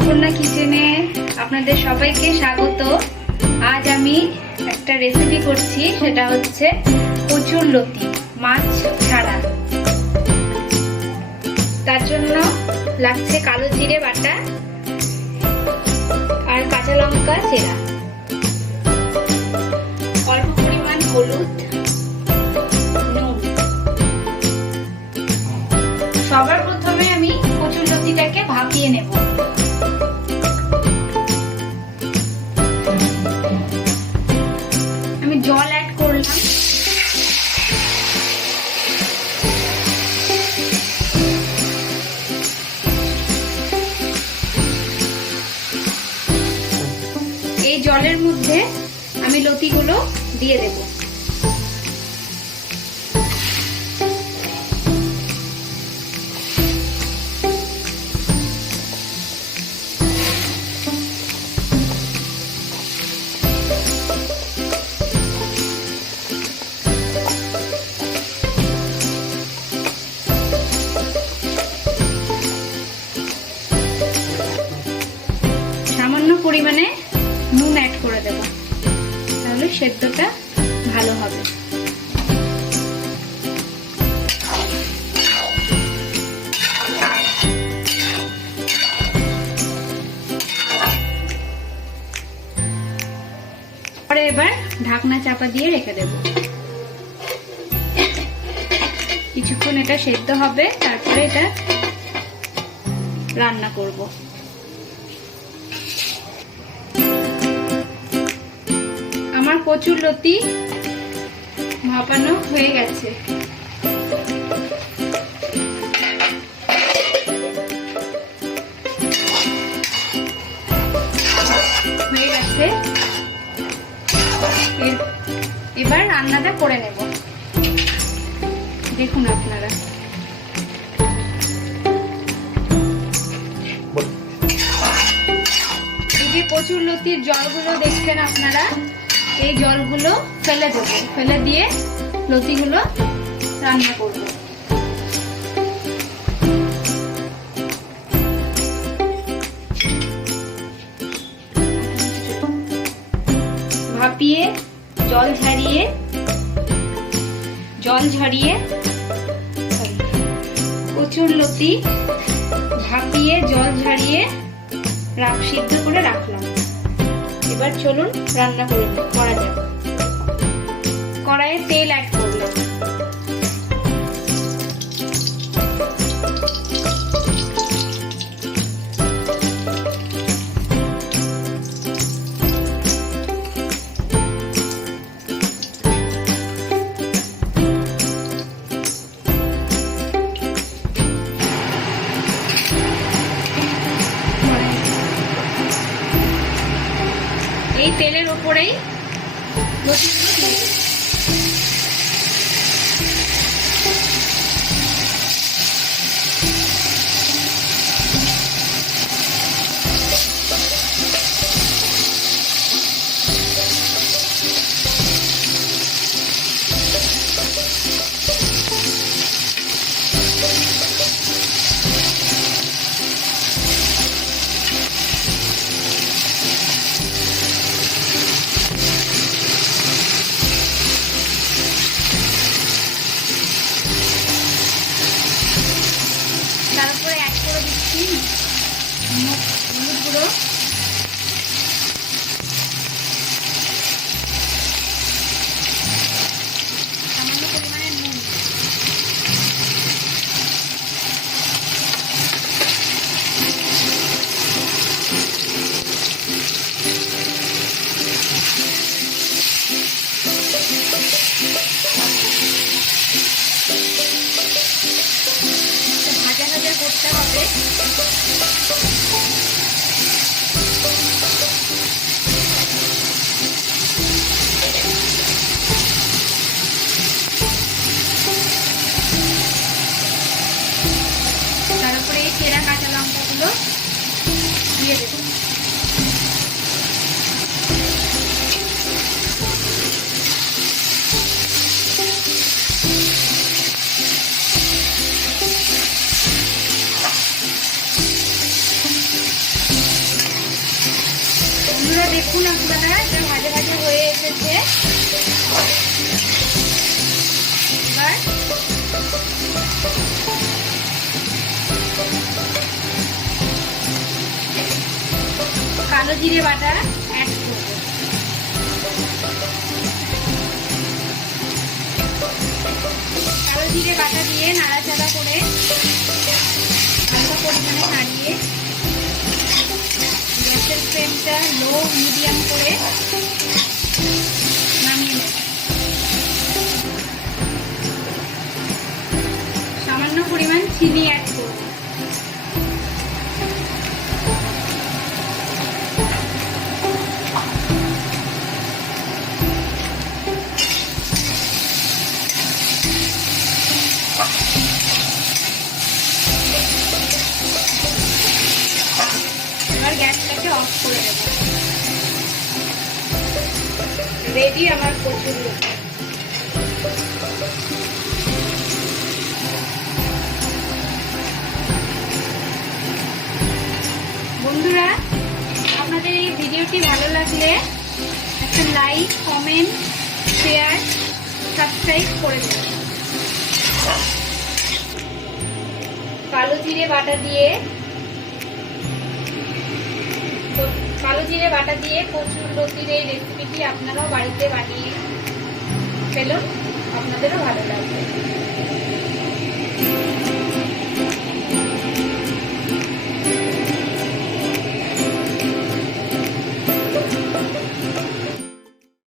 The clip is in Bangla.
অপর্ণা কিচেনে আপনাদের সবাইকে স্বাগত। আজ আমি একটা রেসিপি করছি, সেটা হচ্ছে কচুর লতি, মাছ ছাড়া। তার জন্য লাগছে কালো জিরে বাটা আর কাঁচা লঙ্কা চেরা, অল্প পরিমাণ হলুদ, নুন। সবার প্রথমে আমি কচুর লতিটাকে ভাপিয়ে নেব। আমি জল অ্যাড করলাম। এই জলের মধ্যে আমি লতিগুলো দিয়ে দেব। সামান্য পরিমাণে নুন অ্যাড করে দেব, তাহলে সেদ্ধটা ভালো হবে। পরে এবার ঢাকনা চাপা দিয়ে রেখে দেব। কিছুক্ষণ এটা সেদ্ধ হবে, তারপরে এটা রান্না করব। আমার কচুর লতি ভাপানো হয়ে গেছে। এবার রান্নাটা করে নেব। দেখুন আপনারা, এই যে কচুর লতির জলগুলো দেখছেন আপনারা, এই জলগুলো ফেলে দেবো, ফেলে দিয়ে লতিগুলো রান্না করব। ভাপিয়ে জল ঝরিয়ে কচুর লতি ভাপিয়ে জল ঝরিয়ে সিদ্ধ করে রাখলাম। এবার চলুন রান্না করা যাক। কড়াইয়ে তেল অ্যাড করলাম। এই তেলের উপরেই লতিগুলো দিয়ে দেব। তারপরে অ্যাড করে দিচ্ছি হলুদ গুঁড়ো, সামান্য পরিমাণে নুন, ভাজা করতে হবে। মশলাটা এটা ভাজা ভাজা হয়ে এসেছে। এবার কালো জিরে বাটা অ্যাড করব। কালো জিরে বাটা দিয়ে নাড়াচাড়া করে হালকা পরিমাণে নাড়িয়ে গ্যাসের ফ্লেমটা লো মিডিয়াম করে নামিয়ে নেব। সামান্য পরিমাণ চিনি অ্যাড করব। এবার গ্যাসটাকে অফ করে দেব। রেডি আমার কচুর লতি। বন্ধুরা, আপনাদের এই ভিডিওটি ভালো লাগলে একটা লাইক, কমেন্ট, শেয়ার, সাবস্ক্রাইব করে দেবেন। কালো জিরে বাটা দিয়ে কচুর লতির এই রেসিপিটি আপনারাও বাড়িতে বানিয়ে ফেলুন, আপনাদেরও ভালো লাগবে।